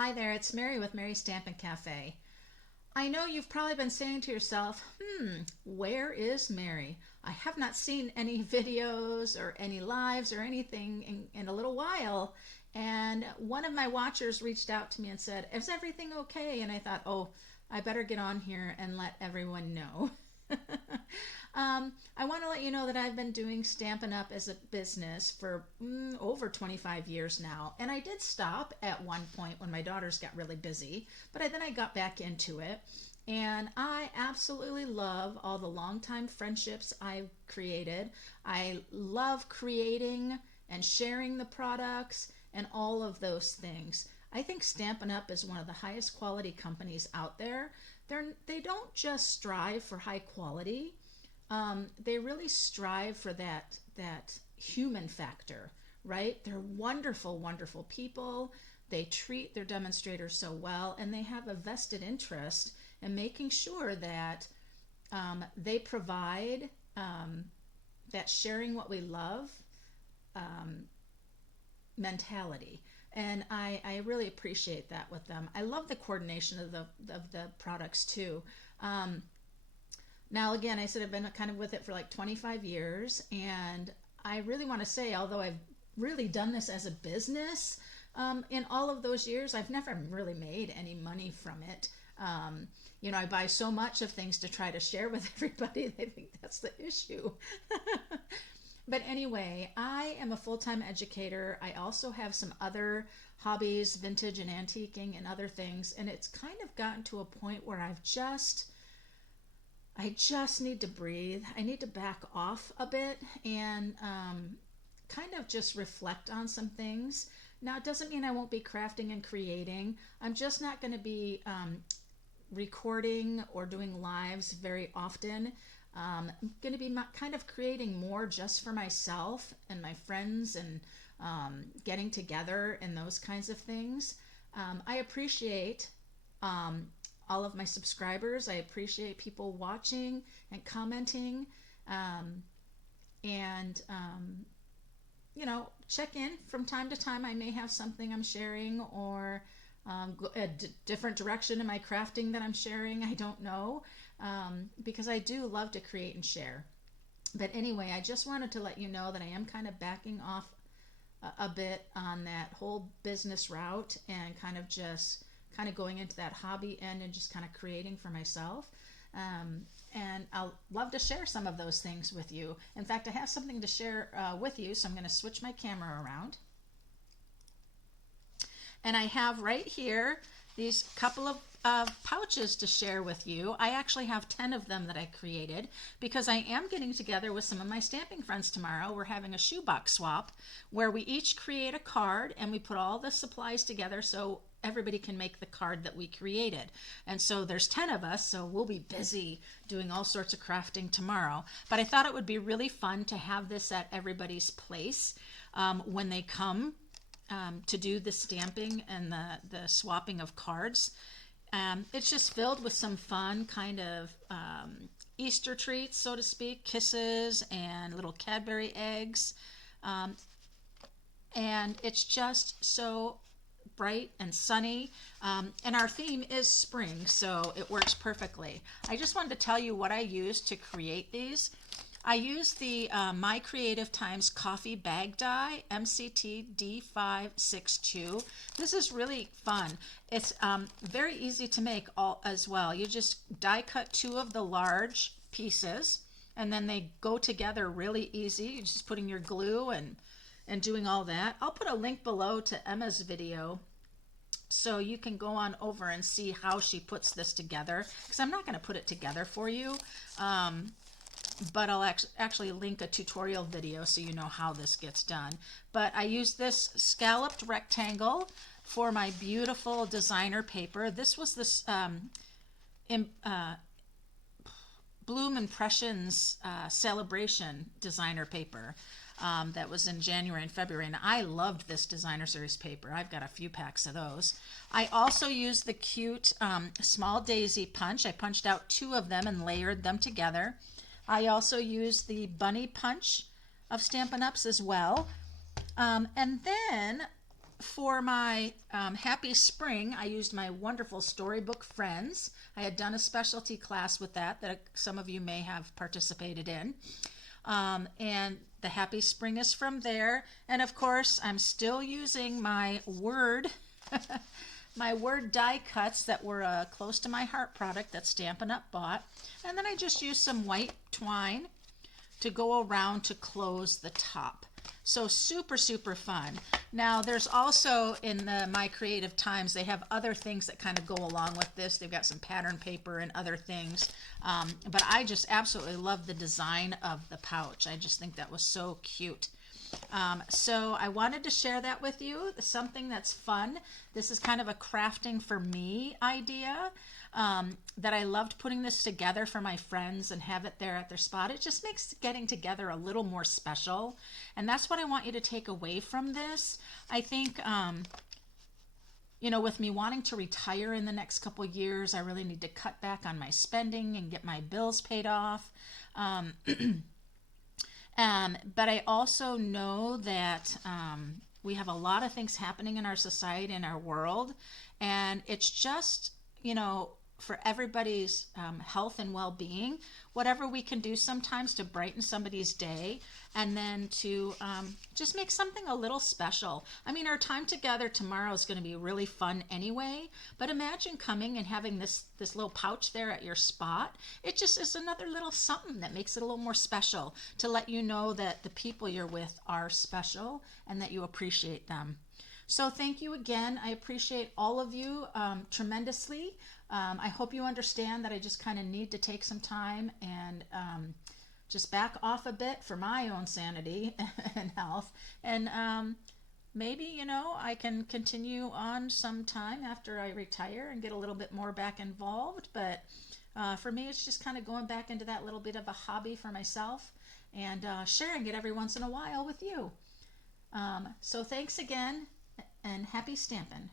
Hi there, it's Mary with Mary's Stampin' Cafe. I know you've probably been saying to yourself, where is Mary? I have not seen any videos or any lives or anything in a little while. And one of my watchers reached out to me and said, is everything okay? And I thought, oh, I better get on here and let everyone know. I want to let you know that I've been doing Stampin' Up as a business for over 25 years now. And I did stop at one point when my daughters got really busy, but then I got back into it. And I absolutely love all the longtime friendships I've created. I love creating and sharing the products and all of those things. I think Stampin' Up is one of the highest quality companies out there. They don't just strive for high quality. They really strive for that human factor, right? They're wonderful, wonderful people. They treat their demonstrators so well, and they have a vested interest in making sure that they provide that sharing what we love mentality. And I really appreciate that with them. I love the coordination of the products too. Now, again, I said I've been kind of with it for like 25 years, and I really want to say, although I've really done this as a business in all of those years, I've never really made any money from it. I buy so much of things to try to share with everybody, they think that's the issue. But anyway, I am a full-time educator. I also have some other hobbies, vintage and antiquing and other things, and it's kind of gotten to a point where I just need to breathe. I need to back off a bit and kind of just reflect on some things. Now, it doesn't mean I won't be crafting and creating. I'm just not going to be recording or doing lives very often. I'm going to be kind of creating more just for myself and my friends and getting together and those kinds of things. I appreciate all of my subscribers. I appreciate people watching and commenting, and check in from time to time. I may have something I'm sharing, or go a different direction in my crafting that I'm sharing. I don't know, because I do love to create and share. But anyway, I just wanted to let you know that I am kind of backing off a bit on that whole business route and kind of going into that hobby end and just kind of creating for myself. And I'll love to share some of those things with you. In fact, I have something to share with you, so I'm going to switch my camera around. And I have right here these couple of pouches to share with you. I actually have 10 of them that I created because I am getting together with some of my stamping friends tomorrow. We're having a shoebox swap where we each create a card and we put all the supplies together so everybody can make the card that we created. And so there's 10 of us, so we'll be busy doing all sorts of crafting tomorrow. But I thought it would be really fun to have this at everybody's place when they come to do the stamping and the swapping of cards. It's just filled with some fun kind of Easter treats, so to speak, kisses and little Cadbury eggs. And it's just so bright and sunny. And our theme is spring, so it works perfectly. I just wanted to tell you what I used to create these. I used the My Creative Times Coffee Bag Die MCT D562. This is really fun. It's very easy to make as well. You just die cut 2 of the large pieces, and then they go together really easy. You're just putting your glue and doing all that. I'll put a link below to Emma's video so you can go on over and see how she puts this together, because I'm not going to put it together for you. But I'll actually link a tutorial video so you know how this gets done. But I use this scalloped rectangle for my beautiful designer paper. This was this Bloom Impressions celebration designer paper that was in January and February, and I loved this designer series paper. I've got a few packs of those. I also used the cute small daisy punch. I punched out 2 of them and layered them together. I also used the bunny punch of Stampin' Ups as well. And then for my Happy Spring, I used my wonderful storybook friends. I had done a specialty class with that some of you may have participated in. And the Happy Spring is from there. And of course, I'm still using my Word, my Word die cuts that were a close to my heart product that Stampin' Up bought. And then I just used some white twine to go around to close the top. So super, super fun. Now there's also in the My Creative Times, they have other things that kind of go along with this. They've got some pattern paper and other things. But I just absolutely love the design of the pouch. I just think that was so cute. So I wanted to share that with you, something that's fun. This is kind of a crafting for me idea. That I loved putting this together for my friends and have it there at their spot. It just makes getting together a little more special. And that's what I want you to take away from this. I think, with me wanting to retire in the next couple years, I really need to cut back on my spending and get my bills paid off. But I also know that we have a lot of things happening in our society, in our world, and it's just, for everybody's health and well-being, whatever we can do sometimes to brighten somebody's day, and then to just make something a little special. I mean, our time together tomorrow is going to be really fun anyway, but imagine coming and having this little pouch there at your spot. It just is another little something that makes it a little more special, to let you know that the people you're with are special and that you appreciate them. So thank you again. I appreciate all of you tremendously. I hope you understand that I just kind of need to take some time and just back off a bit for my own sanity and health. And maybe, I can continue on sometime after I retire and get a little bit more back involved. But for me, it's just kind of going back into that little bit of a hobby for myself and sharing it every once in a while with you. So thanks again, and happy stampin'.